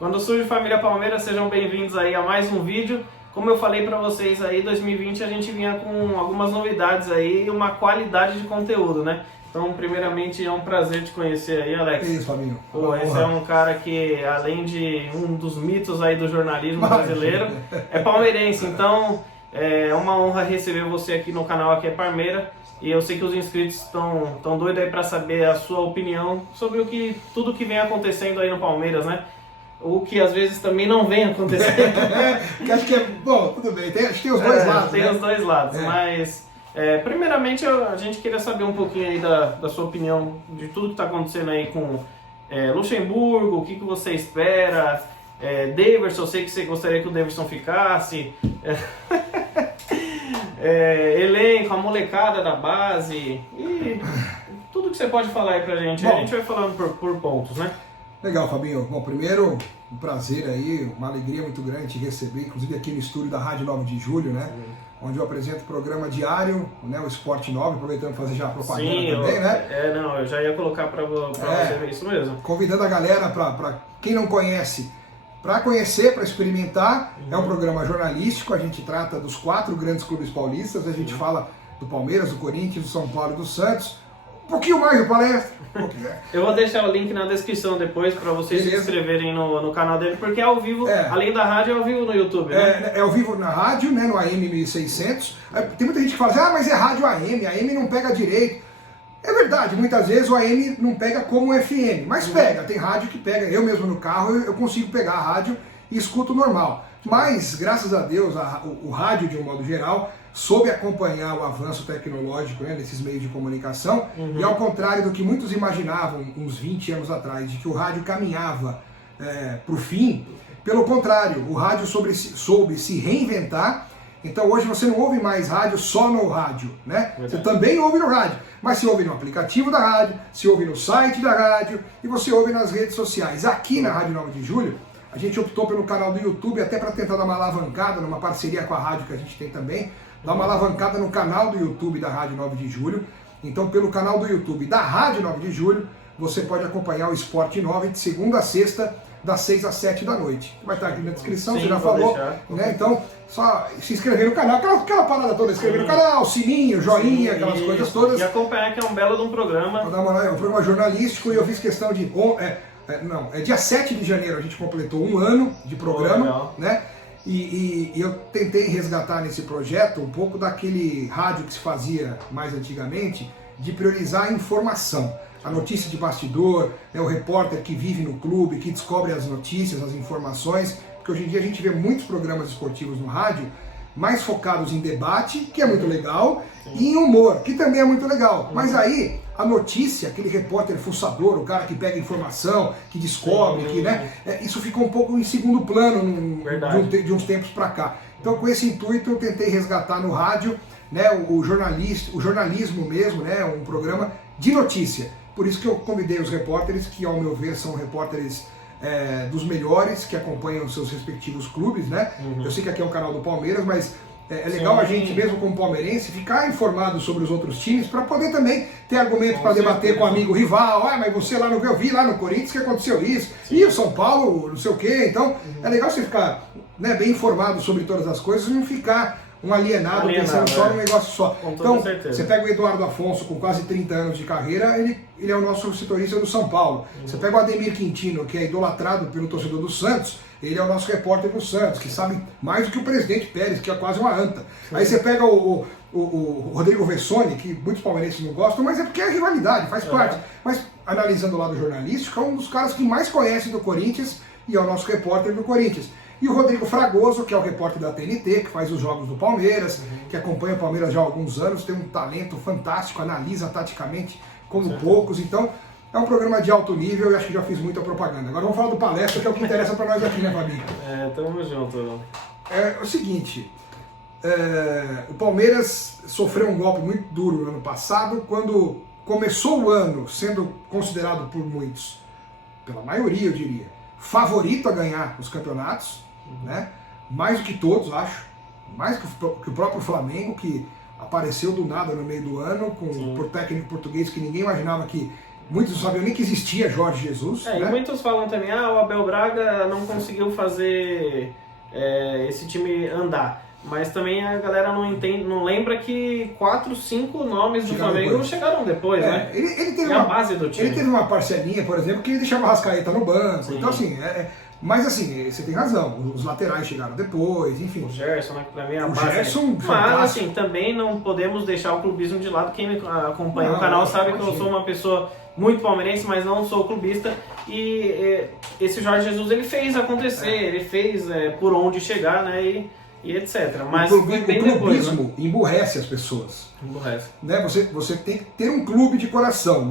Quando surge Família Palmeiras, sejam bem-vindos aí a mais um vídeo. Como eu falei pra vocês aí, 2020 a gente vinha com algumas novidades aí e uma qualidade de conteúdo, né? Então, primeiramente, é um prazer te conhecer aí, Alex. É isso, Fabinho. Pô, esse é um cara que, além de um dos mitos aí do jornalismo brasileiro, é palmeirense. Então, é uma honra receber você aqui no canal Aqui é Parmeira. E eu sei que os inscritos estão doidos aí pra saber a sua opinião sobre tudo que vem acontecendo aí no Palmeiras, né? O que às vezes também não vem acontecendo. Que acho que é, bom, tudo bem, acho que tem os dois lados, tem, né? Os dois lados, mas primeiramente a gente queria saber um pouquinho aí da sua opinião de tudo que está acontecendo aí com Luxemburgo, o que você espera, Daverson, eu sei que você gostaria que o Daverson ficasse, elenco, a molecada da base, e tudo que você pode falar aí pra gente. Bom, a gente vai falando por pontos, né? Legal, Fabinho. Bom, primeiro, um prazer aí, uma alegria muito grande te receber, inclusive aqui no estúdio da Rádio 9 de Julho, né? Onde eu apresento o programa diário, né? O Esporte 9, aproveitando para fazer já a propaganda. Sim, também, né? Não, eu já ia colocar para você ver isso mesmo. Convidando a galera para quem não conhece, para conhecer, para experimentar. É um programa jornalístico, a gente trata dos 4 grandes clubes paulistas, a gente fala do Palmeiras, do Corinthians, do São Paulo e do Santos. Um pouquinho mais do palestra. Eu vou deixar o link na descrição depois para vocês se inscreverem no canal dele, porque é ao vivo, além da rádio, é ao vivo no YouTube, né? É ao vivo na rádio, né, no AM 1600. Tem muita gente que fala assim, mas é rádio AM não pega direito. É verdade, muitas vezes o AM não pega como o FM, mas pega, tem rádio que pega. Eu mesmo no carro, eu consigo pegar a rádio e escuto normal. Mas, graças a Deus, o rádio, de um modo geral, soube acompanhar o avanço tecnológico, né, nesses meios de comunicação, e ao contrário do que muitos imaginavam uns 20 anos atrás, de que o rádio caminhava para o fim, pelo contrário, o rádio soube se reinventar. Então hoje você não ouve mais rádio só no rádio, né? Você também ouve no rádio, mas se ouve no aplicativo da rádio, se ouve no site da rádio e você ouve nas redes sociais. Aqui na Rádio 9 de Julho, a gente optou pelo canal do YouTube até para tentar dar uma alavancada, numa parceria com a rádio que a gente tem também, dar uma alavancada no canal do YouTube da Rádio 9 de Julho. Então, pelo canal do YouTube da Rádio 9 de Julho, você pode acompanhar o Esporte 9 de segunda a sexta, das 6 às 7 da noite. Vai estar aqui na descrição, você já falou. Né? Então, só se inscrever no canal, aquela parada toda, inscrever no canal, sininho, joinha, aquelas coisas todas. E acompanhar, que é um belo de um programa. É um programa jornalístico e eu fiz questão de... dia 7 de janeiro a gente completou 1 ano de programa, né? E eu tentei resgatar nesse projeto um pouco daquele rádio que se fazia mais antigamente, de priorizar a informação, a notícia de bastidor, né, o repórter que vive no clube, que descobre as notícias, as informações, porque hoje em dia a gente vê muitos programas esportivos no rádio mais focados em debate, que é muito legal, e em humor, que também é muito legal. Mas aí, a notícia, aquele repórter fuçador, o cara que pega informação, que descobre, que, né, isso ficou um pouco em segundo plano de uns tempos para cá. Então, com esse intuito, eu tentei resgatar no rádio, né, o jornalismo mesmo, né, um programa de notícia. Por isso que eu convidei os repórteres, que ao meu ver são repórteres dos melhores, que acompanham os seus respectivos clubes, né? Eu sei que aqui é um canal do Palmeiras, mas é legal a gente, mesmo como palmeirense, ficar informado sobre os outros times, para poder também ter argumento para debater com o amigo rival. Mas você lá eu vi lá no Corinthians que aconteceu isso, e o São Paulo, não sei o quê. Então, é legal você ficar, né, bem informado sobre todas as coisas e não ficar um alienado pensando só num negócio só. Então, você pega o Eduardo Afonso, com quase 30 anos de carreira, ele é o nosso setorista do São Paulo. Você pega o Ademir Quintino, que é idolatrado pelo torcedor do Santos, ele é o nosso repórter do Santos, que sabe mais do que o presidente Pérez, que é quase uma anta. Aí você pega o Rodrigo Vessoni, que muitos palmeirenses não gostam, mas é porque é rivalidade, faz parte. Mas, analisando o lado jornalístico, é um dos caras que mais conhece do Corinthians e é o nosso repórter do Corinthians. E o Rodrigo Fragoso, que é o repórter da TNT, que faz os jogos do Palmeiras, que acompanha o Palmeiras já há alguns anos, tem um talento fantástico, analisa taticamente como poucos. Então, é um programa de alto nível e acho que já fiz muita propaganda. Agora vamos falar do palestra, que é o que interessa para nós aqui, né, Fabinho? Tamo junto. É o seguinte, o Palmeiras sofreu um golpe muito duro no ano passado, quando começou o ano sendo considerado por muitos, pela maioria eu diria, favorito a ganhar os campeonatos, né? Mais do que todos, acho, mais que o próprio Flamengo, que apareceu do nada no meio do ano, por técnico português que ninguém imaginava que Muitos não sabiam nem que existia Jorge Jesus. E muitos falam também, o Abel Braga não conseguiu fazer esse time andar. Mas também a galera não lembra que 4, 5 nomes do Flamengo chegaram depois, né? Ele teve a base do time. Ele teve uma parcelinha, por exemplo, que ele deixava a Arrascaeta no banco. Sim. Então, assim, mas assim, você tem razão, os laterais chegaram depois, enfim. O Gerson, né, que pra mim é a o base. Gerson, mas, assim, também não podemos deixar o clubismo de lado. Quem me acompanha no canal sabe que eu sou uma pessoa muito palmeirense, mas não sou clubista. E esse Jorge Jesus, ele fez acontecer, ele fez por onde chegar, né? E etc. Mas o clubismo emburrece as pessoas. Emburrece. Né? Você tem que ter um clube de coração,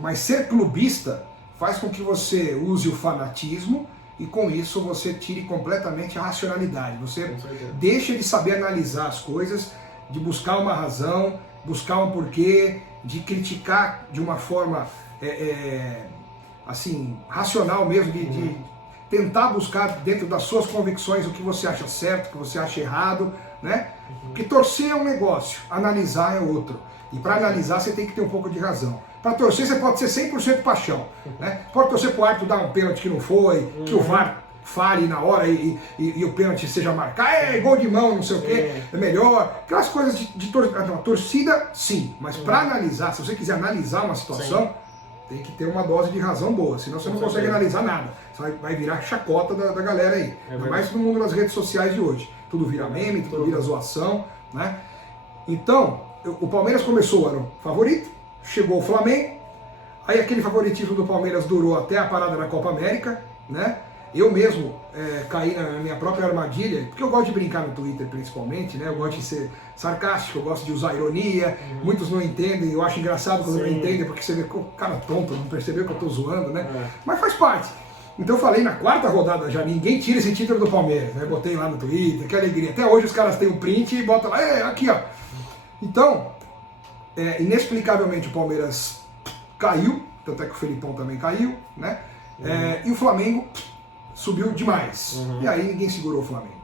mas ser clubista faz com que você use o fanatismo e com isso você tire completamente a racionalidade. Você deixa de saber analisar as coisas, de buscar uma razão, buscar um porquê, de criticar de uma forma assim, racional mesmo, de tentar buscar dentro das suas convicções o que você acha certo, o que você acha errado, né? Porque torcer é um negócio, analisar é outro. E para analisar você tem que ter um pouco de razão. Para torcer você pode ser 100% paixão, né? Pode torcer pro árbitro dar um pênalti que não foi, que o VAR fale na hora e o pênalti seja marcado, gol de mão, não sei o quê, é melhor. Aquelas coisas de torcida, sim. Mas para analisar, se você quiser analisar uma situação, tem que ter uma dose de razão boa, senão você não consegue analisar nada. Você vai virar chacota da galera aí. Ainda mais no mundo das redes sociais de hoje. Tudo vira meme, tudo vira zoação, né? Então, o Palmeiras começou o ano favorito, chegou o Flamengo, aí aquele favoritismo do Palmeiras durou até a parada da Copa América, né? Eu mesmo caí na minha própria armadilha, porque eu gosto de brincar no Twitter principalmente, né? Eu gosto de ser sarcástico, eu gosto de usar ironia, muitos não entendem, eu acho engraçado quando não entendem, porque você vê que o cara tonto, não percebeu que eu tô zoando, né? Mas faz parte. Então eu falei na quarta rodada já, ninguém tira esse título do Palmeiras, né? Botei lá no Twitter, que alegria. Até hoje os caras têm um print e botam lá, aqui ó. Então, inexplicavelmente o Palmeiras caiu, tanto é que o Felipão também caiu, né? E o Flamengo subiu demais. E aí ninguém segurou o Flamengo.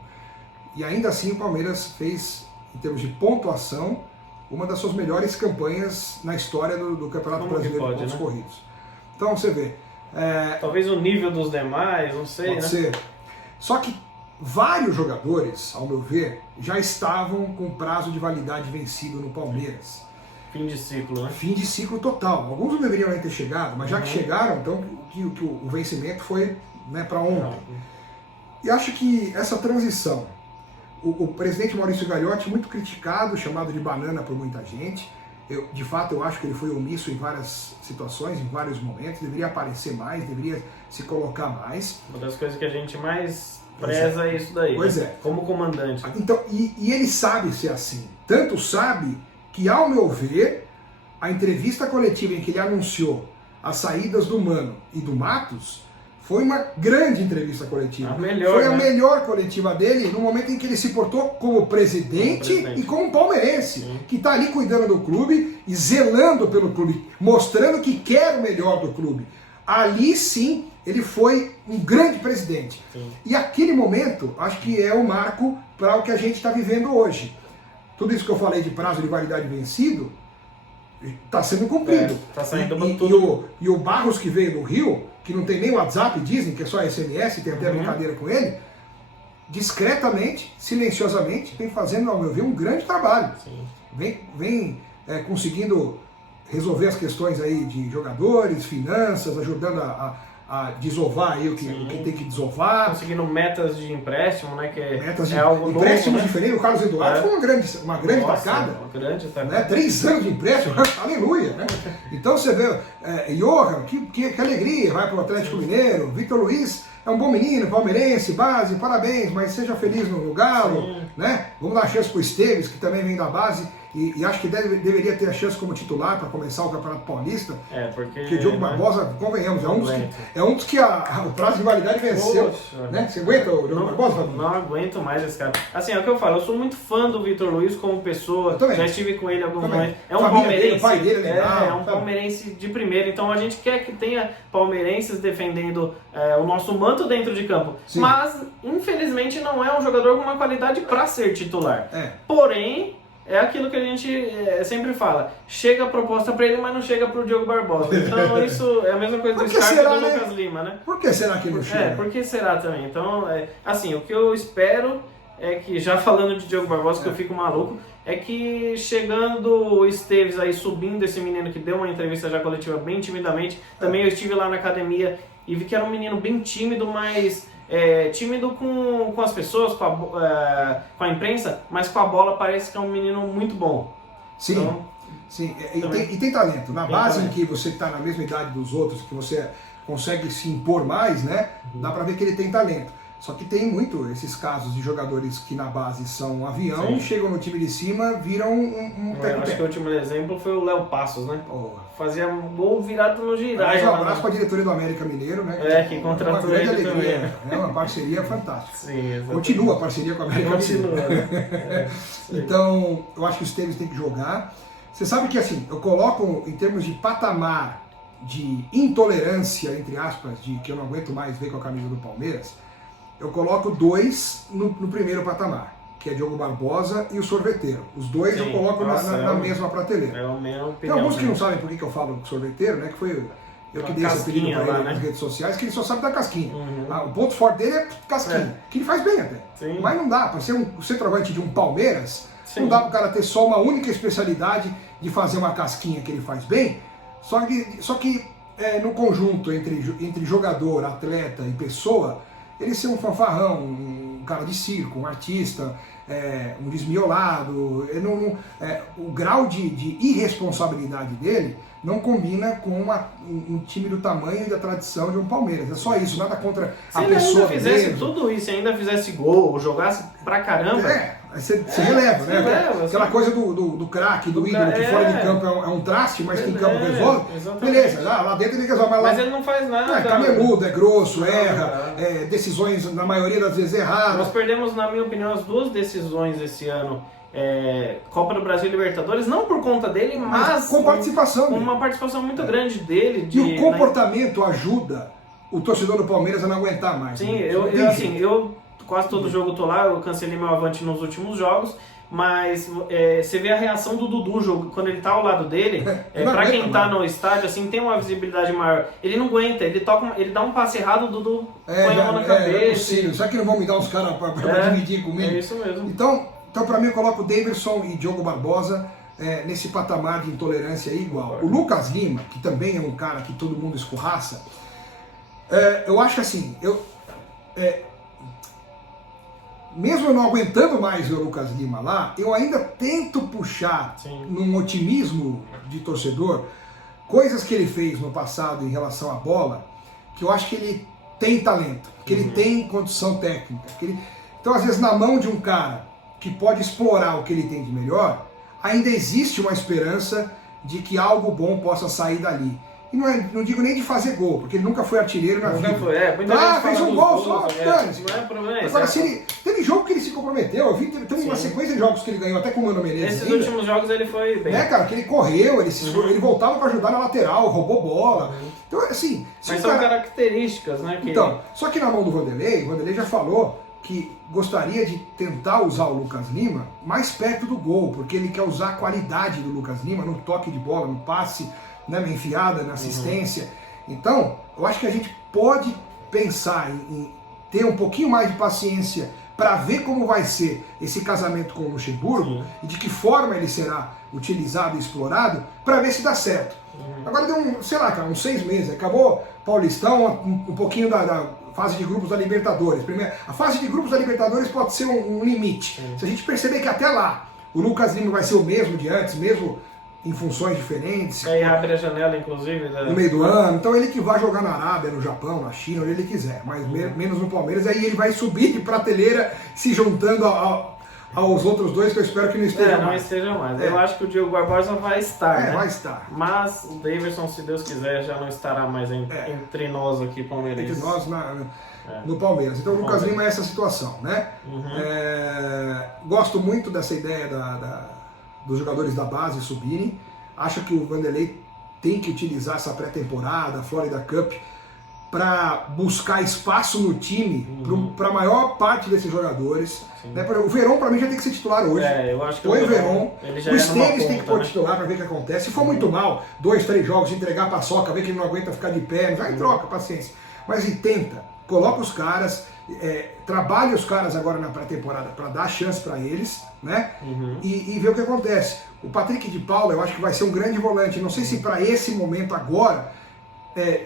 E ainda assim o Palmeiras fez, em termos de pontuação, uma das suas melhores campanhas na história do Campeonato Brasileiro de pontos corridos. Então você vê. Talvez o nível dos demais, não sei, pode ser. Só que vários jogadores, ao meu ver, já estavam com prazo de validade vencido no Palmeiras. Fim de ciclo, né? Fim de ciclo total. Alguns não deveriam nem ter chegado, mas já que chegaram, então que o vencimento foi, né, para ontem. E acho que essa transição, o presidente Maurício Gagliotti, muito criticado, chamado de banana por muita gente. De fato, eu acho que ele foi omisso em várias situações, em vários momentos, deveria aparecer mais, deveria se colocar mais. Uma das coisas que a gente mais preza é isso daí, pois né? Como comandante. Então, e ele sabe ser assim. Tanto sabe que, ao meu ver, a entrevista coletiva em que ele anunciou as saídas do Mano e do Matos foi uma grande entrevista coletiva. Foi a melhor coletiva dele no momento em que ele se portou como presidente e como palmeirense, que está ali cuidando do clube e zelando pelo clube, mostrando que quer o melhor do clube. Ali sim, ele foi um grande presidente. E aquele momento, acho que é o marco para o que a gente está vivendo hoje. Tudo isso que eu falei de prazo de validade vencido, está sendo cumprido. Tá saindo e o Barros, que veio do Rio, que não tem nem WhatsApp, dizem que é só SMS, tem até brincadeira com ele, discretamente, silenciosamente, vem fazendo, ao meu ver, um grande trabalho. Vem conseguindo resolver as questões aí de jogadores, finanças, ajudando a desovar aí o que tem que desovar. Conseguindo metas de empréstimo, né? Que metas de algo empréstimo novo, né? diferente. O Carlos Eduardo foi uma grande tacada. Uma grande tacada. Né? 3 anos de empréstimo, aleluia. Né? Então você vê, Johan, que alegria, vai para o Atlético Mineiro. Vitor Luiz é um bom menino, palmeirense, base, parabéns, mas seja feliz no Galo. Né? Vamos dar a chance para o Esteves, que também vem da base. E acho que deveria ter a chance como titular para começar o Campeonato Paulista. Porque o Diogo Barbosa, convenhamos, é um dos que o prazo de validade venceu. Né? Você aguenta o Diogo Barbosa? Não aguento mais esse cara. Assim, é o que eu falo, eu sou muito fã do Vitor Luiz como pessoa. Já estive com ele alguns momentos. É um palmeirense. O pai dele é legal. É um palmeirense de primeira. Então a gente quer que tenha palmeirenses defendendo o nosso manto dentro de campo. Sim. Mas, infelizmente, não é um jogador com uma qualidade para ser titular. Porém, é aquilo que a gente sempre fala. Chega a proposta para ele, mas não chega para o Diogo Barbosa. Então isso é a mesma coisa do Scarpa e do Lucas Lima, né? Por que será que não chega? Por que será também? Então, assim, o que eu espero é que, já falando de Diogo Barbosa, que eu fico maluco, é que chegando o Esteves aí, subindo esse menino que deu uma entrevista já coletiva bem timidamente, também eu estive lá na academia e vi que era um menino bem tímido, mas tímido com as pessoas, com a imprensa, mas com a bola parece que é um menino muito bom. Sim, então, sim. E tem talento. Na base em que você está na mesma idade dos outros, que você consegue se impor mais, né? Dá pra ver que ele tem talento. Só que tem muito esses casos de jogadores que na base são um avião, sim, chegam no time de cima, viram um teco-teco. Acho que o último exemplo foi o Léo Passos, né? Fazia gol virado no girar. Um abraço para a diretoria do América Mineiro, né? Que contratou ele alegria, também. É uma parceria fantástica. Sim, exatamente. Continua a parceria com a América Mineiro. Então, eu acho que o Esteves tem que jogar. Você sabe que assim, eu coloco em termos de patamar de intolerância, entre aspas, de que eu não aguento mais ver com a camisa do Palmeiras, eu coloco dois no primeiro patamar, que é Diogo Barbosa e o Sorveteiro. Os dois eu coloco na mesma prateleira. É a minha opinião. Tem alguns que não sabem por que eu falo Sorveteiro, né? Que foi eu que dei esse apelido pra ele nas redes sociais, que ele só sabe dar casquinha. O ponto forte dele é casquinha, que ele faz bem até. Sim. Mas não dá, para ser um centroavante de um Palmeiras, sim, não dá pro cara ter só uma única especialidade de fazer uma casquinha que ele faz bem, só que no conjunto entre jogador, atleta e pessoa, ele ser um fanfarrão, um cara de circo, um artista, um desmiolado, o grau de irresponsabilidade dele não combina com um time do tamanho e da tradição de um Palmeiras. É só isso, nada contra a pessoa. Se ele ainda fizesse tudo isso, ainda fizesse gol, jogasse pra caramba... Você releva, né? Aquela coisa do craque, do ídolo, que fora de campo é um traste, mas que em campo resolve. Exatamente. Beleza, lá dentro ele resolve. Mas ele não faz nada. É cameludo, é grosso, erra, decisões na maioria das vezes erradas. Nós perdemos, na minha opinião, as duas decisões esse ano. Copa do Brasil e Libertadores, não por conta dele, mas com participação dele. Uma participação muito grande dele. E o comportamento ajuda o torcedor do Palmeiras a não aguentar mais. Sim, eu quase todo jogo eu tô lá, eu cancelei meu Avante nos últimos jogos, mas você vê a reação do Dudu quando ele tá ao lado dele, pra quem tá no estádio, assim, tem uma visibilidade maior. Ele não aguenta, ele dá um passe errado, o Dudu põe a mão na cabeça. Será que não vão me dar uns caras pra dividir comigo? É isso mesmo. Então pra mim eu coloco o Daverson e Diogo Barbosa nesse patamar de intolerância aí igual. O Lucas Lima, que também é um cara que todo mundo escorraça, eu acho assim, mesmo eu não aguentando mais ver o Lucas Lima lá, eu ainda tento puxar, sim, num otimismo de torcedor, coisas que ele fez no passado em relação à bola, que eu acho que ele tem talento, que ele tem condição técnica. Então, às vezes, na mão de um cara que pode explorar o que ele tem de melhor, ainda existe uma esperança de que algo bom possa sair dali. E não digo nem de fazer gol, porque ele nunca foi artilheiro na vida. Fez um gol só, dane-se. Não é problema. Agora, teve jogo que ele se comprometeu, eu vi, teve uma sequência de jogos que ele ganhou, até com o Mano Menezes. Esses últimos jogos ele foi bem. Cara, que ele correu, ele voltava para ajudar na lateral, roubou bola. Então, assim... Mas são características, né? Então, só que na mão do Vanderlei, o Vanderlei já falou que gostaria de tentar usar o Lucas Lima mais perto do gol, porque ele quer usar a qualidade do Lucas Lima no toque de bola, no passe, na enfiada, na assistência. Então, eu acho que a gente pode pensar em ter um pouquinho mais de paciência para ver como vai ser esse casamento com o Luxemburgo e de que forma ele será utilizado e explorado para ver se dá certo. Agora deu uns 6 meses, acabou Paulistão, um pouquinho da fase de grupos da Libertadores. A fase de grupos da Libertadores pode ser um limite. Se a gente perceber que até lá o Lucas Lima vai ser o mesmo de antes, mesmo em funções diferentes. Aí abre a janela, inclusive. No meio do ano. Então ele que vai jogar na Arábia, no Japão, na China, onde ele quiser. Mas menos no Palmeiras. Aí ele vai subir de prateleira, se juntando aos outros dois, que eu espero que não esteja mais. Não esteja mais. Eu acho que o Diogo Barbosa vai estar, né? Vai estar. Mas o Daverson, se Deus quiser, já não estará mais entre nós aqui, palmeirenses. Entre nós no Palmeiras. Então o Lucas Lima é essa situação, né? Gosto muito dessa ideia dos jogadores da base subirem. Acho que o Vanderlei tem que utilizar essa pré-temporada, a Florida Cup, para buscar espaço no time para a maior parte desses jogadores. Né? O Verón, para mim, já tem que ser titular hoje. Eu acho que o Verón. O Esteves tem que pôr titular para ver o que acontece. Se for muito mal, 2, 3 jogos, entregar a paçoca, ver que ele não aguenta ficar de pé, vai em troca, paciência. Mas e tenta, coloca os caras, trabalha os caras agora na pré-temporada para dar chance para eles, né? E ver o que acontece. O Patrick de Paula, eu acho que vai ser um grande volante. Não sei se para esse momento agora,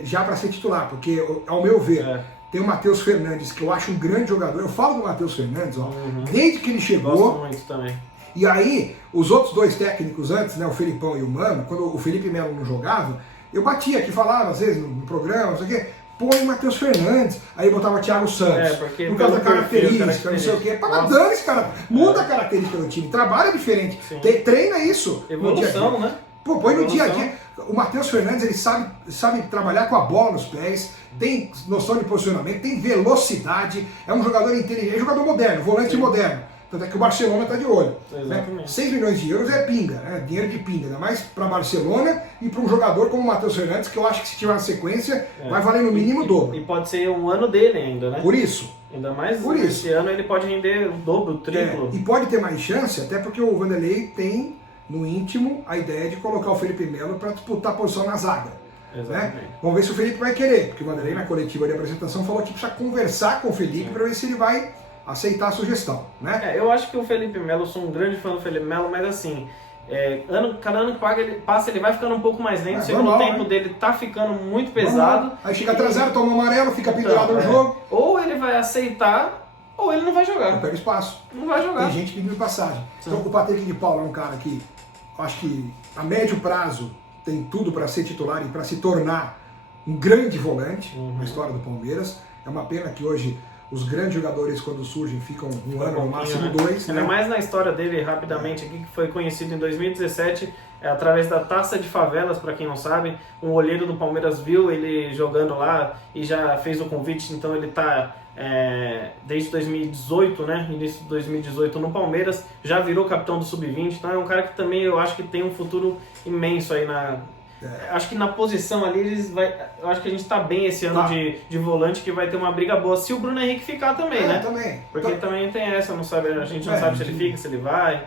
já para ser titular, porque, ao meu ver, tem o Matheus Fernandes, que eu acho um grande jogador. Eu falo do Matheus Fernandes, ó, desde que ele chegou. Gosto muito também. E aí, os outros 2 técnicos antes, né, o Felipão e o Mano, quando o Felipe Melo não jogava, eu batia aqui, falava às vezes no programa, não sei o quê, põe o Matheus Fernandes, aí botava Thiago Santos, por causa da característica, não sei o quê. Dane esse cara, muda a característica do time, trabalha diferente, treina isso. Evolução, né? Pô, põe no dia a dia. O Matheus Fernandes, ele sabe trabalhar com a bola nos pés, tem noção de posicionamento, tem velocidade, é um jogador inteligente, é um jogador moderno, volante moderno. Tanto é que o Barcelona está de olho. Né? 6 milhões de euros é pinga, né? Dinheiro de pinga, ainda mais para Barcelona e para um jogador como o Matheus Fernandes, que eu acho que se tiver uma sequência, vai valer no mínimo o dobro. E pode ser um ano dele ainda, né? Por isso. Ainda mais esse ano ele pode render o dobro, o triplo. E pode ter mais chance, até porque o Vanderlei tem no íntimo a ideia de colocar o Felipe Melo para disputar a posição na zaga. Né? Vamos ver se o Felipe vai querer, porque o Vanderlei na coletiva de apresentação falou que precisa conversar com o Felipe para ver se ele vai aceitar a sugestão. Né? Eu acho que o Felipe Melo, eu sou um grande fã do Felipe Melo, mas assim, cada ano que passa ele vai ficando um pouco mais lento, o segundo tempo dele tá ficando muito pesado. Aí chega atrasado, toma um amarelo, fica pendurado no jogo. Ou ele vai aceitar, ou ele não vai jogar. Não pega espaço. Não vai jogar. Tem gente pedindo passagem. Então o Patrick de Paula é um cara que acho que a médio prazo tem tudo para ser titular e para se tornar um grande volante na história do Palmeiras. É uma pena que hoje os grandes jogadores, quando surgem, ficam um ano, no máximo 2. Ainda mais na história dele, rapidamente, aqui, que foi conhecido em 2017, através da Taça de Favelas, para quem não sabe. Um olheiro do Palmeiras viu ele jogando lá e já fez o convite, então ele está desde 2018, né, início de 2018 no Palmeiras, já virou capitão do Sub-20, então é um cara que também eu acho que tem um futuro imenso aí acho que na posição ali eu acho que a gente tá bem esse ano de volante, que vai ter uma briga boa se o Bruno Henrique ficar também, né? Também. Porque também tem essa, a gente não sabe se ele fica, se ele vai.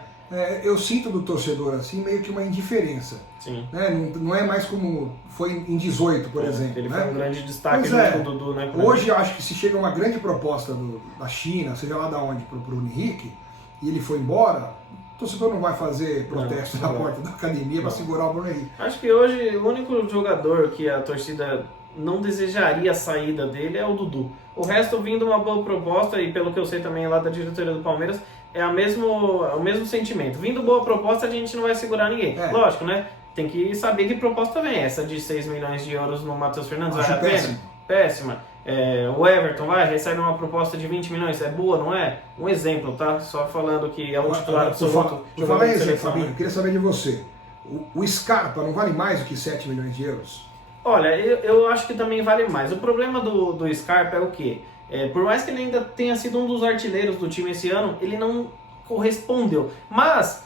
Eu sinto do torcedor assim meio que uma indiferença. Sim. Né? Não é mais como foi em 18, por exemplo. Ele né? foi um grande destaque junto do Dudu, né? Hoje eu acho que se chega uma grande proposta da China, seja lá da onde, pro Bruno Henrique, e ele foi embora, o torcedor não vai fazer protesto na porta da academia para segurar o Bruno Henrique. Acho que hoje o único jogador que a torcida não desejaria a saída dele é o Dudu. O resto, vindo uma boa proposta, e pelo que eu sei também lá da diretoria do Palmeiras, é o mesmo sentimento. Vindo boa proposta, a gente não vai segurar ninguém. Lógico, né? Tem que saber que proposta vem. Essa de 6 milhões de euros no Matheus Fernandes vai a pena? Péssima. O Everton recebe uma proposta de 20 milhões, é boa, não é? Um exemplo, tá? Só falando que é um titular absoluto. Eu falei exemplo, Fabinho, eu queria saber de você. O Scarpa não vale mais do que 7 milhões de euros? Olha, eu acho que também vale mais. O problema do Scarpa é o quê? Por mais que ele ainda tenha sido um dos artilheiros do time esse ano, ele não correspondeu. Mas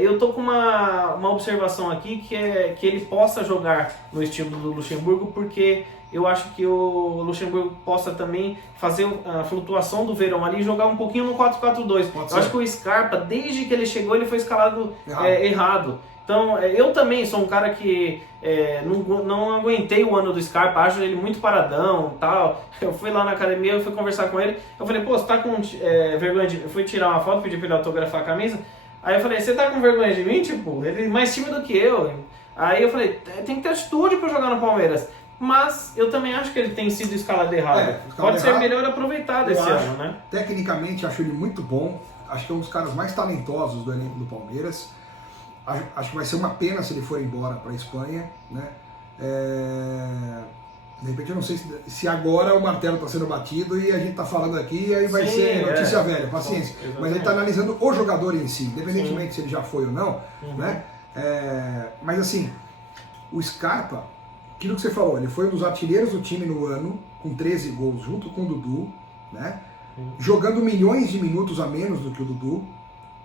eu tô com uma observação aqui, que é que ele possa jogar no estilo do Luxemburgo, porque eu acho que o Luxemburgo possa também fazer a flutuação do Verão ali e jogar um pouquinho no 4-4-2. Eu acho que o Scarpa, desde que ele chegou, ele foi escalado errado. Então, eu também sou um cara que não aguentei o ano do Scarpa, acho ele muito paradão e tal. Eu fui lá na academia, eu fui conversar com ele, eu falei, pô, você tá com vergonha de... Eu fui tirar uma foto, pedi pra ele autografar a camisa. Aí eu falei, você tá com vergonha de mim? Tipo, ele é mais tímido que eu. Aí eu falei, tem que ter atitude pra jogar no Palmeiras. Mas eu também acho que ele tem sido escalado errado. Pode ser melhor aproveitado esse ano, né? Tecnicamente, acho ele muito bom. Acho que é um dos caras mais talentosos do elenco do Palmeiras. Acho que vai ser uma pena se ele for embora para a Espanha, né? De repente eu não sei se agora o martelo está sendo batido e a gente está falando aqui e aí vai ser notícia velha, paciência. Mas ele está analisando o jogador em si, independentemente se ele já foi ou não, né? Mas assim, o Scarpa, aquilo que você falou, ele foi um dos artilheiros do time no ano, com 13 gols junto com o Dudu, né? Jogando milhões de minutos a menos do que o Dudu.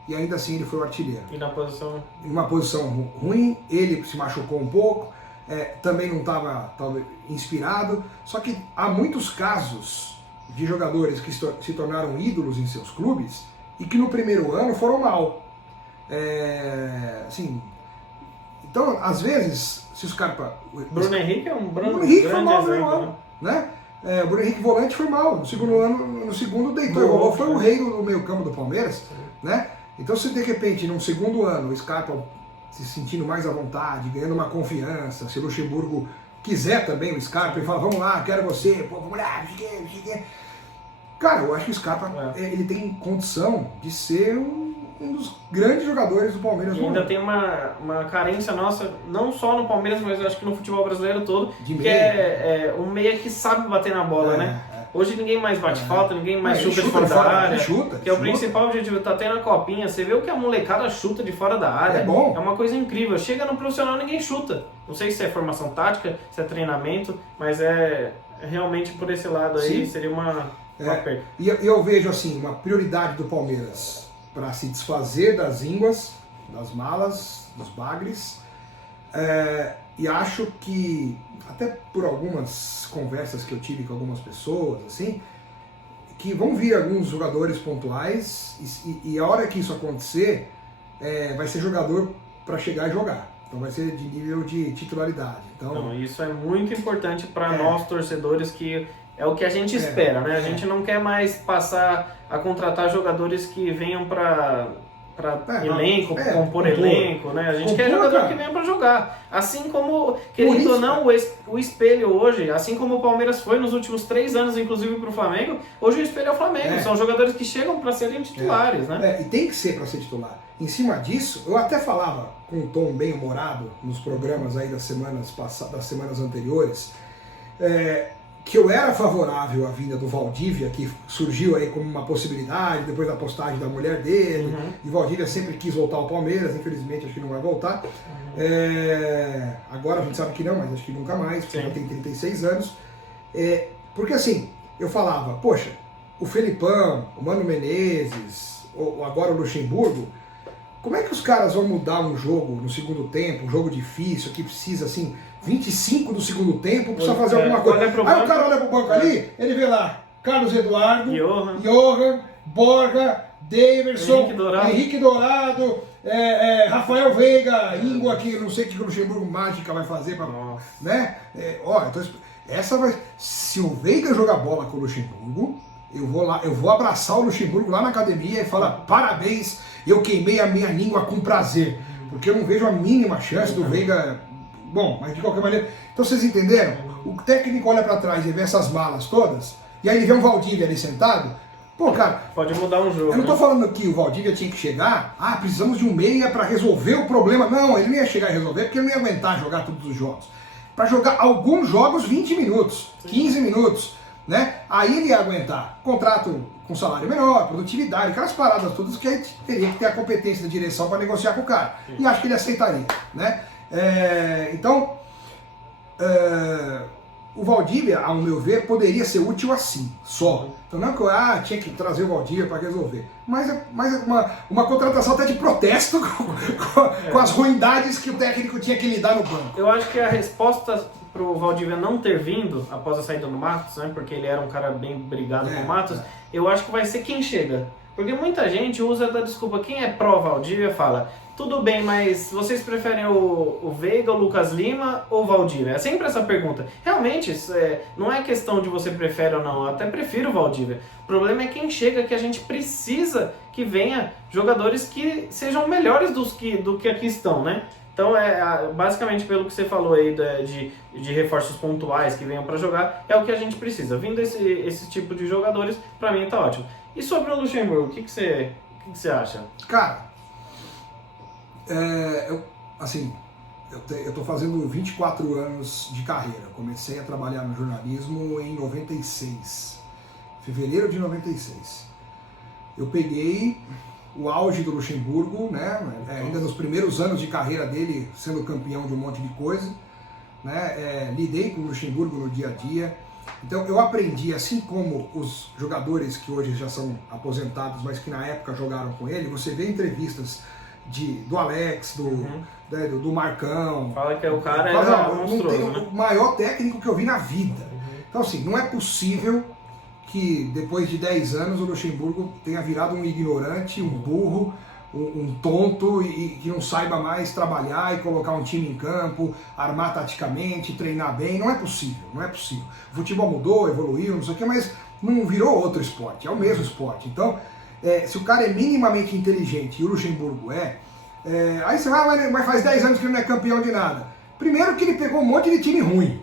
E ainda assim ele foi o artilheiro. E na posição? Em uma posição ruim, ele se machucou um pouco, também não estava inspirado. Só que há muitos casos de jogadores que se tornaram ídolos em seus clubes e que no primeiro ano foram mal. Assim, então, às vezes, se o Scarpa... Bruno Henrique é um Bruno Henrique foi mal, exemplo, né? O Bruno Henrique volante foi mal. No segundo ano, no segundo deitou e rolou, foi o rei do meio campo do Palmeiras, né? Então, se de repente, num segundo ano, o Scarpa se sentindo mais à vontade, ganhando uma confiança, se o Luxemburgo quiser também o Scarpa e fala, vamos lá, quero você, pô, vamos lá, cara, eu acho que o Scarpa ele tem condição de ser um dos grandes jogadores do Palmeiras. E ainda tem uma carência nossa, não só no Palmeiras, mas eu acho que no futebol brasileiro todo, que é um meia que sabe bater na bola, né? Hoje ninguém mais bate falta, ninguém mais chuta de fora da área, que é o principal objetivo. Tá tendo a copinha, você vê o que a molecada chuta de fora da área, é uma coisa incrível. Chega no profissional, ninguém chuta. Não sei se é formação tática, se é treinamento, mas realmente por esse lado aí seria uma perda. E eu vejo assim, uma prioridade do Palmeiras para se desfazer das ínguas, das malas, dos bagres, e acho que, até por algumas conversas que eu tive com algumas pessoas, assim, que vão vir alguns jogadores pontuais e a hora que isso acontecer, vai ser jogador para chegar e jogar. Então vai ser de nível de titularidade. Então isso é muito importante para nós, torcedores, que é o que a gente espera, né? A gente não quer mais passar a contratar jogadores que venham para elenco, compor elenco, né? A gente quer jogador que venha para jogar. Assim como, querendo ou não, o espelho hoje, assim como o Palmeiras foi nos últimos 3 anos, inclusive para o Flamengo, hoje o espelho é o Flamengo. São jogadores que chegam para serem titulares, né? E tem que ser para ser titular. Em cima disso, eu até falava com um tom bem humorado nos programas aí das semanas anteriores, que eu era favorável à vinda do Valdívia, que surgiu aí como uma possibilidade, depois da postagem da mulher dele, e Valdívia sempre quis voltar ao Palmeiras, infelizmente acho que não vai voltar. Agora a gente sabe que não, mas acho que nunca mais, porque já tem 36 anos. Porque assim, eu falava, poxa, o Felipão, o Mano Menezes, ou agora o Luxemburgo, como é que os caras vão mudar um jogo no segundo tempo, um jogo difícil, que precisa assim, 25 do segundo tempo, precisa fazer alguma coisa. Aí o cara olha pro banco ali, ele vê lá, Carlos Eduardo, Johan, Borja, Daverson, Henrique Dourado, Rafael Veiga, íngua que não sei o que o Luxemburgo mágica vai fazer pra, né? Então, se o Veiga jogar bola com o Luxemburgo, eu vou abraçar o Luxemburgo lá na academia e falar parabéns, eu queimei a minha língua com prazer, porque eu não vejo a mínima chance do Veiga. Bom, mas de qualquer maneira. Então vocês entenderam? O técnico olha pra trás e vê essas malas todas, e aí ele vê um Valdívia ali sentado. Pô, cara, pode mudar um jogo. Eu não tô falando que o Valdívia tinha que chegar, precisamos de um meia pra resolver o problema. Não, ele não ia chegar a resolver porque ele não ia aguentar jogar todos os jogos. Pra jogar alguns jogos 20 minutos, 15 minutos, né? Aí ele ia aguentar. Contrato com salário menor, produtividade, aquelas paradas todas que a gente teria que ter a competência da direção para negociar com o cara. E acho que ele aceitaria, né? Então, o Valdívia, ao meu ver, poderia ser útil assim, só. Então não é que eu tinha que trazer o Valdívia para resolver. Mas uma contratação até de protesto com as ruindades que o técnico tinha que lidar no banco. Eu acho que a resposta pro Valdívia não ter vindo após a saída do Matos, né, porque ele era um cara bem brigado com o Matos, eu acho que vai ser quem chega. Porque muita gente usa da desculpa, quem é pró-Valdívia fala, tudo bem, mas vocês preferem o Veiga, o Lucas Lima ou o Valdívia? É sempre essa pergunta. Realmente, não é questão de você prefere ou não, eu até prefiro o Valdívia. O problema é quem chega, que a gente precisa que venha jogadores que sejam melhores do que aqui estão, né? Então, basicamente, pelo que você falou aí de reforços pontuais que venham para jogar, é o que a gente precisa. Vindo esse tipo de jogadores, para mim tá ótimo. E sobre o Luxemburgo, o que você acha? Cara, eu tô fazendo 24 anos de carreira. Eu comecei a trabalhar no jornalismo em 96, fevereiro de 96. Eu peguei o auge do Luxemburgo, né? Ainda nos primeiros anos de carreira dele, sendo campeão de um monte de coisa, né? Lidei com o Luxemburgo no dia a dia. Então eu aprendi, assim como os jogadores que hoje já são aposentados, mas que na época jogaram com ele, você vê entrevistas do Alex, né, do Marcão. Fala que o cara era monstruoso, não tem o maior técnico que eu vi na vida. Então assim, não é possível que depois de 10 anos o Luxemburgo tenha virado um ignorante, um burro, um tonto e que não saiba mais trabalhar e colocar um time em campo, armar taticamente, treinar bem. Não é possível, não é possível. O futebol mudou, evoluiu, não sei o que, mas não virou outro esporte, é o mesmo esporte. Então, se o cara é minimamente inteligente e o Luxemburgo aí você vai, mas faz 10 anos que ele não é campeão de nada. Primeiro que ele pegou um monte de time ruim.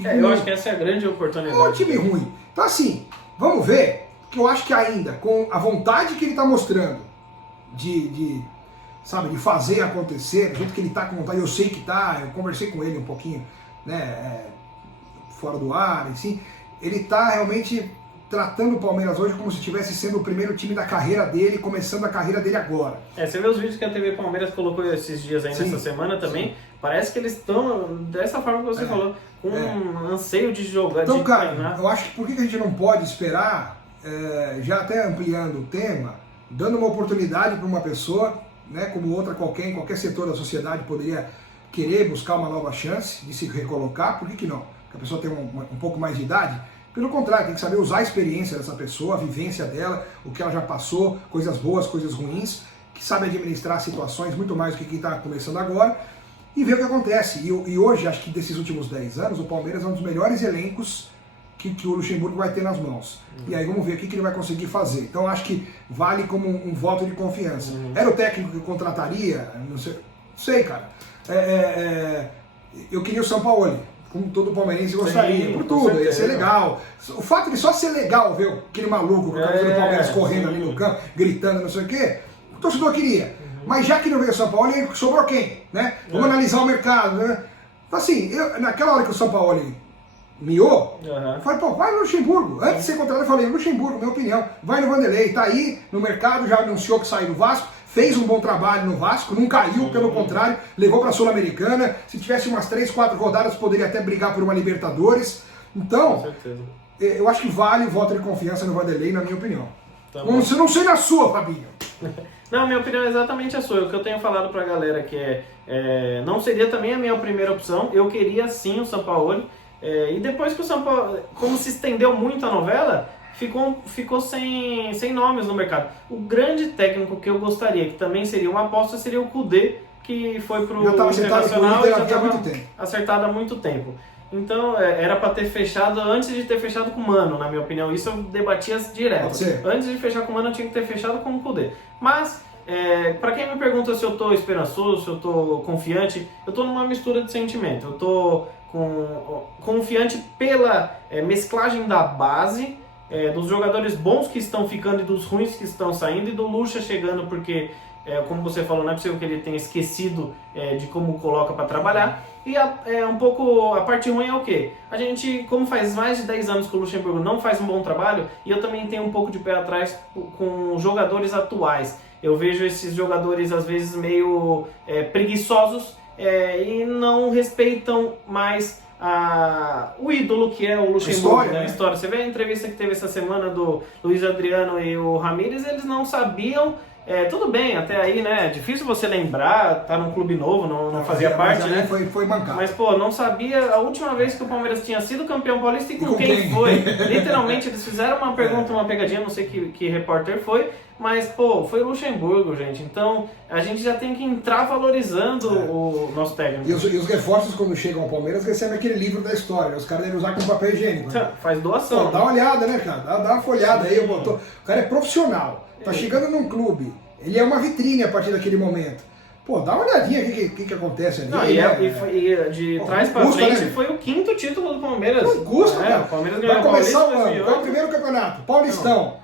Eu acho que essa é a grande oportunidade. Um time ruim. Então assim, vamos ver, que eu acho que ainda, com a vontade que ele está mostrando de fazer acontecer, do jeito que ele está com vontade, eu sei que está, eu conversei com ele um pouquinho, né, fora do ar, assim, ele está realmente tratando o Palmeiras hoje como se estivesse sendo o primeiro time da carreira dele, começando a carreira dele agora. Você vê os vídeos que a TV Palmeiras colocou esses dias aí nessa semana também, parece que eles estão, dessa forma que você falou, com um anseio de jogar, então, de cara, treinar. eu acho que por que a gente não pode esperar, já até ampliando o tema, dando uma oportunidade para uma pessoa, né, como outra qualquer, em qualquer setor da sociedade poderia querer buscar uma nova chance de se recolocar, por que não? Porque a pessoa tem um pouco mais de idade. Pelo contrário, tem que saber usar a experiência dessa pessoa, a vivência dela, o que ela já passou, coisas boas, coisas ruins, que sabe administrar situações muito mais do que quem está começando agora, e ver o que acontece. E hoje, acho que desses últimos 10 anos, o Palmeiras é um dos melhores elencos que o Luxemburgo vai ter nas mãos. E aí vamos ver o que ele vai conseguir fazer. Então acho que vale como um voto de confiança. Era o técnico que eu contrataria? Não sei, cara. Eu queria o Sampaoli, como todo palmeirense gostaria, sim, por tudo, certeza. ia ser legal. O fato de só ser legal ver aquele maluco com a camisa do Palmeiras correndo ali no campo, gritando, não sei o quê, o torcedor queria. Mas já que não veio o Sampaoli, sobrou quem? Né? Vamos analisar o mercado. Né? Assim, naquela hora que o Sampaoli miou, eu falei, pô, vai no Luxemburgo. Antes de ser contratado, eu falei, Luxemburgo, minha opinião, vai no Vanderlei, tá aí no mercado, já anunciou que saiu do Vasco, fez um bom trabalho no Vasco, não caiu, pelo contrário, levou para a Sul-Americana. Se tivesse umas 3, 4 rodadas, poderia até brigar por uma Libertadores. Então, eu acho que vale o voto de confiança no Vanderlei, na minha opinião. Tá não sei na sua, Fabinho. Não, minha opinião é exatamente a sua. O que eu tenho falado pra galera que não seria também a minha primeira opção. Eu queria sim o Sampaoli. E depois que o Sampaoli, como se estendeu muito a novela, ficou sem nomes no mercado. O grande técnico que eu gostaria, que também seria uma aposta, seria o Kudê, que foi pro Internacional e já estava acertado há muito tempo. Então era para ter fechado antes de ter fechado com o Mano, na minha opinião. Isso eu debatia direto. Antes de fechar com o Mano, eu tinha que ter fechado com o Kudê. Mas, para quem me pergunta se eu estou esperançoso, se eu estou confiante, eu estou numa mistura de sentimento. Eu estou confiante pela mesclagem da base, dos jogadores bons que estão ficando e dos ruins que estão saindo, e do Lucha chegando, porque, como você falou, não é possível que ele tenha esquecido de como coloca para trabalhar. E um pouco a parte ruim é o quê? A gente, como faz mais de 10 anos que o Luxemburgo não faz um bom trabalho, e eu também tenho um pouco de pé atrás com jogadores atuais. Eu vejo esses jogadores às vezes meio preguiçosos e não respeitam mais o ídolo que é o Luxemburgo, né? A história. Você vê a entrevista que teve essa semana do Luiz Adriano e o Ramírez, eles não sabiam. Tudo bem, até aí, né? É difícil você lembrar, tá num clube novo, não fazia parte, né? Foi mancado. Mas, pô, não sabia a última vez que o Palmeiras tinha sido campeão paulista e com quem foi. Literalmente, eles fizeram uma pergunta, uma pegadinha, não sei que repórter foi, mas, pô, foi o Luxemburgo, gente. Então, a gente já tem que entrar valorizando o nosso técnico. E os reforços, quando chegam ao Palmeiras, recebem aquele livro da história, né? Os caras devem usar com papel higiênico. Né? Faz doação. Pô, dá uma olhada, né, cara? Dá uma folhada aí. O cara é profissional. Tá chegando num clube, ele é uma vitrine a partir daquele momento. Pô, dá uma olhadinha o que acontece ali. Não, e de trás pra frente, né? Foi o 5º título do Palmeiras. Não custa, cara. O Palmeiras ganhou. Vai começar o ano, qual é o primeiro campeonato? Paulistão.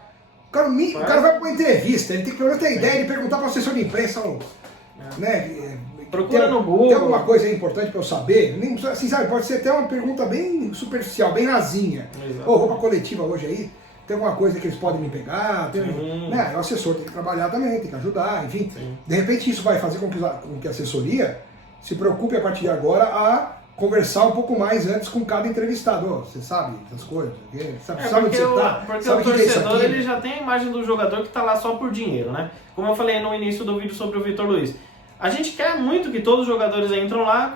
O cara vai pra uma entrevista, ele tem que pelo menos ter ideia de perguntar pra assessor de imprensa, né? Procura no Google. Tem alguma coisa aí importante pra eu saber? Nem, assim, sabe, pode ser até uma pergunta bem superficial, bem rasinha. Vou pra coletiva hoje aí. Tem alguma coisa que eles podem me pegar? Né? O assessor tem que trabalhar também, tem que ajudar, enfim. De repente isso vai fazer com que a assessoria se preocupe a partir de agora a conversar um pouco mais antes com cada entrevistador. Você sabe essas coisas? Sabe onde você está? Porque o torcedor ele já tem a imagem do jogador que está lá só por dinheiro, né? Como eu falei no início do vídeo sobre o Vitor Luiz. a gente quer muito que todos os jogadores entram lá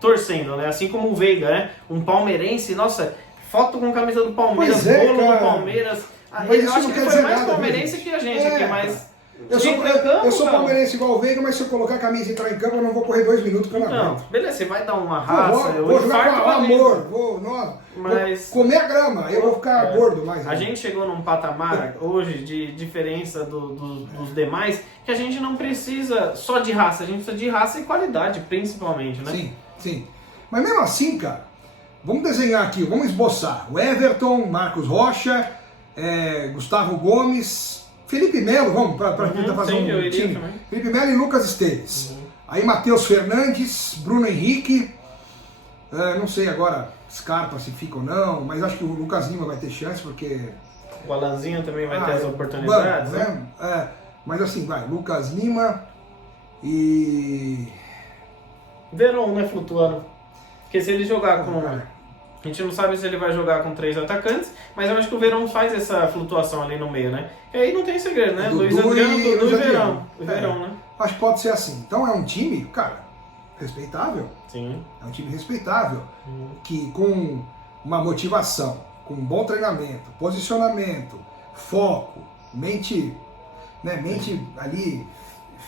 torcendo, né? Assim como o Veiga, né? Um palmeirense, nossa, foto com camisa do Palmeiras, bolo do Palmeiras. Eu acho que ele foi mais palmeirense que a gente aqui, mas... Eu sou palmeirense igual o Veiga, mas se eu colocar a camisa e entrar em campo, eu não vou correr 2 minutos pelo menos. Beleza, você vai dar uma raça, vou jogar com amor, vou comer a grama, eu vou ficar gordo mais. A gente chegou num patamar hoje de diferença dos demais, que a gente não precisa só de raça, a gente precisa de raça e qualidade, principalmente, né? Sim, sim. Mas mesmo assim, cara, vamos desenhar aqui, vamos esboçar. O Everton, Marcos Rocha, Gustavo Gomes... Felipe Melo, vamos, para tentar fazer um time. Felipe Melo e Lucas Esteves. Aí Matheus Fernandes, Bruno Henrique, não sei agora Scarpa se fica ou não, mas acho que o Lucas Lima vai ter chance, porque... O Alanzinho também vai ter as oportunidades, né? Mas assim, vai, Lucas Lima e... Verón, né, flutuando. Porque se ele jogar com... A gente não sabe se ele vai jogar com 3 atacantes, mas eu acho que o Verón faz essa flutuação ali no meio, né? E aí não tem segredo, né? Luiz Adriano, Dudu e Verón, né? Acho que pode ser assim. Então é um time, cara, respeitável. Sim. É um time respeitável, que com uma motivação, com um bom treinamento, posicionamento, foco, mente ali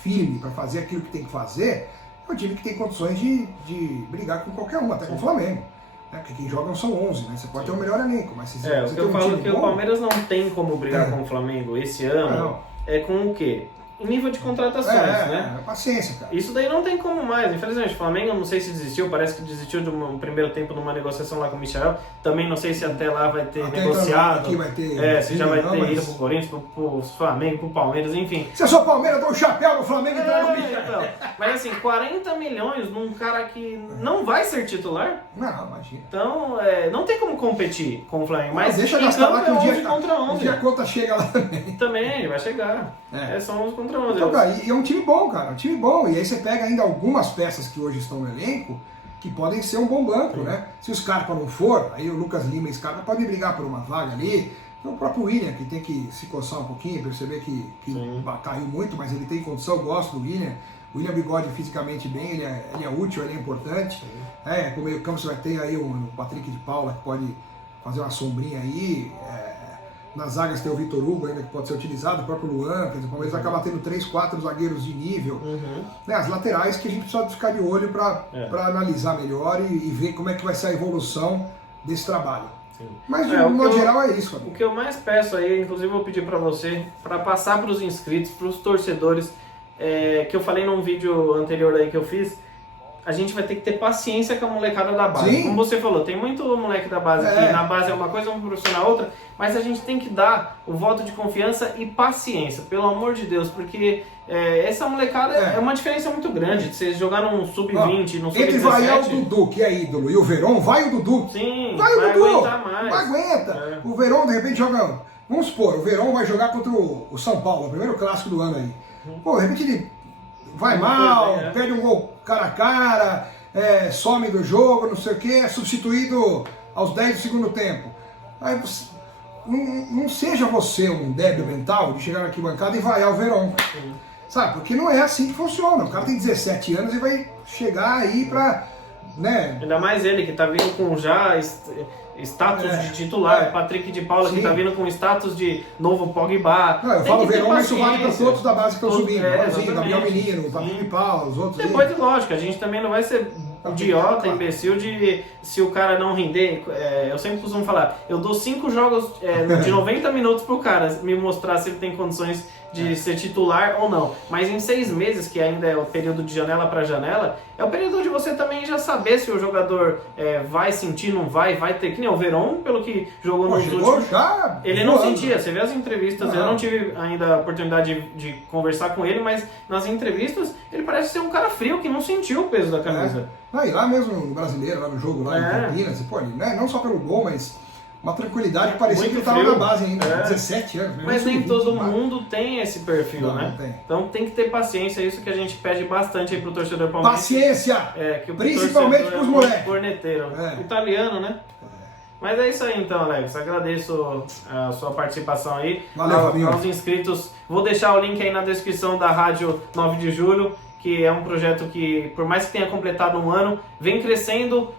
firme para fazer aquilo que tem que fazer, é um time que tem condições de brigar com qualquer um, até com o Flamengo. Porque quem joga são 11, né? Você pode ter o melhor elenco, mas se você o que eu falo que o Palmeiras não tem como brigar com o Flamengo esse ano, é com o quê? Em nível de contratações, né? Paciência, cara. Isso daí não tem como mais. Infelizmente, o Flamengo, eu não sei se desistiu, parece que desistiu de um primeiro tempo numa negociação lá com o Michel. Também não sei se até lá vai ter negociado. Aqui vai ter, se já vai ter ido pro Corinthians, pro Flamengo, pro Palmeiras, enfim. Se eu sou Palmeiras, eu dou um chapéu no Flamengo e trago o Michel. Então, mas assim, 40 milhões num cara que não vai ser titular? Não, imagina. Então, não tem como competir com o Flamengo. Mas deixa gastar lá que um dia contra 11. Um dia a conta chega lá também. Também, vai chegar. São 11 contra 11. Então, e é um time bom, cara, um time bom. E aí você pega ainda algumas peças que hoje estão no elenco que podem ser um bom banco, né? Se o Scarpa não for, aí o Lucas Lima e o Scarpa podem brigar por uma vaga ali. Então, o próprio William, que tem que se coçar um pouquinho, perceber que caiu muito, mas ele tem condição, eu gosto do William. O William Bigode fisicamente bem, ele é útil, ele é importante. Com o meio campo você vai ter aí o Patrick de Paula, que pode fazer uma sombrinha aí. Nas zagas tem o Vitor Hugo ainda que pode ser utilizado, o próprio Luan, quer dizer, o Palmeiras acaba tendo 3, 4 zagueiros de nível. As laterais que a gente precisa ficar de olho para analisar melhor e ver como é que vai ser a evolução desse trabalho. Mas de modo geral é isso. O que eu mais peço aí, inclusive eu vou pedir para você, para passar para os inscritos, para os torcedores, que eu falei num vídeo anterior aí que eu fiz, a gente vai ter que ter paciência com a molecada da base. Sim. Como você falou, tem muito moleque da base que na base é uma coisa, um profissional outra, mas a gente tem que dar o voto de confiança e paciência, pelo amor de Deus, porque essa molecada é uma diferença muito grande. De você jogar num sub-20, num sub-17... Entre vai o Dudu, que é ídolo, e o Verón, vai o Dudu. Sim, vai o Dudu, aguentar mais. Não aguenta. O Verón, de repente, joga... Vamos supor, o Verón vai jogar contra o São Paulo, o primeiro clássico do ano aí. Pô, de repente ele vai mal, perde um gol cara a cara, some do jogo, não sei o que, é substituído aos 10 do segundo tempo. Aí você, não seja você um débil mental de chegar na arquibancada e vaiar o Verón. Sabe? Porque não é assim que funciona. O cara tem 17 anos e vai chegar aí pra... Né? Ainda mais ele que tá vindo com já status de titular, Patrick de Paula que tá vindo com status de novo Pogba. Não, eu falo Verón, mas isso vale para todos da base que estão subindo. Gabriel Menino, Patrick de Paula, os outros. Depois, lógico, a gente também não vai ser idiota, imbecil de se o cara não render. Eu sempre costumo falar, eu dou 5 jogos de 90 minutos pro cara me mostrar se ele tem condições de ser titular ou não. Mas em 6 meses, que ainda é o período de janela para janela, é o período de você também já saber se o jogador vai sentir, não vai ter, que nem o Verón, pelo que jogou nos últimos... Ele não sentia, você vê as entrevistas, eu não tive ainda a oportunidade de conversar com ele, mas nas entrevistas ele parece ser um cara frio, que não sentiu o peso da camisa. E lá mesmo no Brasileiro, lá no jogo, lá em Campinas, não só pelo gol, mas... Uma tranquilidade que parecia que ele estava na base ainda, 17 anos. Mas nem todo mundo tem esse perfil, não, né? Não tem. Então tem que ter paciência, é isso que a gente pede bastante aí pro torcedor palmeirense. Paciência! Que o principalmente pros moleques. Corneteiro. Italiano, né? Mas é isso aí então, Alex. Agradeço a sua participação aí. Valeu, Fabinho. Aos inscritos, vou deixar o link aí na descrição da Rádio 9 de Julho, que é um projeto que, por mais que tenha completado um ano, vem crescendo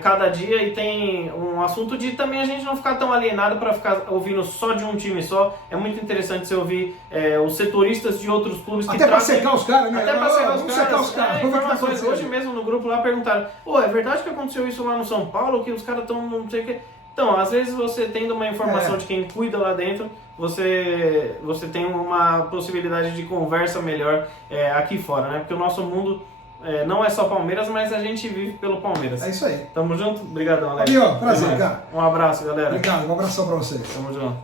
cada dia e tem um assunto de também a gente não ficar tão alienado para ficar ouvindo só de um time só. É muito interessante você ouvir os setoristas de outros clubes que até para secar os caras, né? Até para secar os caras. Informações. Hoje mesmo no grupo lá perguntaram: "Pô, é verdade que aconteceu isso lá no São Paulo, que os caras estão não sei o que". Então, às vezes você tendo uma informação de quem cuida lá dentro, você tem uma possibilidade de conversa melhor aqui fora, né? Porque o nosso mundo não é só Palmeiras, mas a gente vive pelo Palmeiras. É isso aí. Tamo junto? Obrigadão, Alex. Fabinho, prazer, cara. Um abraço, galera. Obrigado, um abração pra vocês. Tamo junto.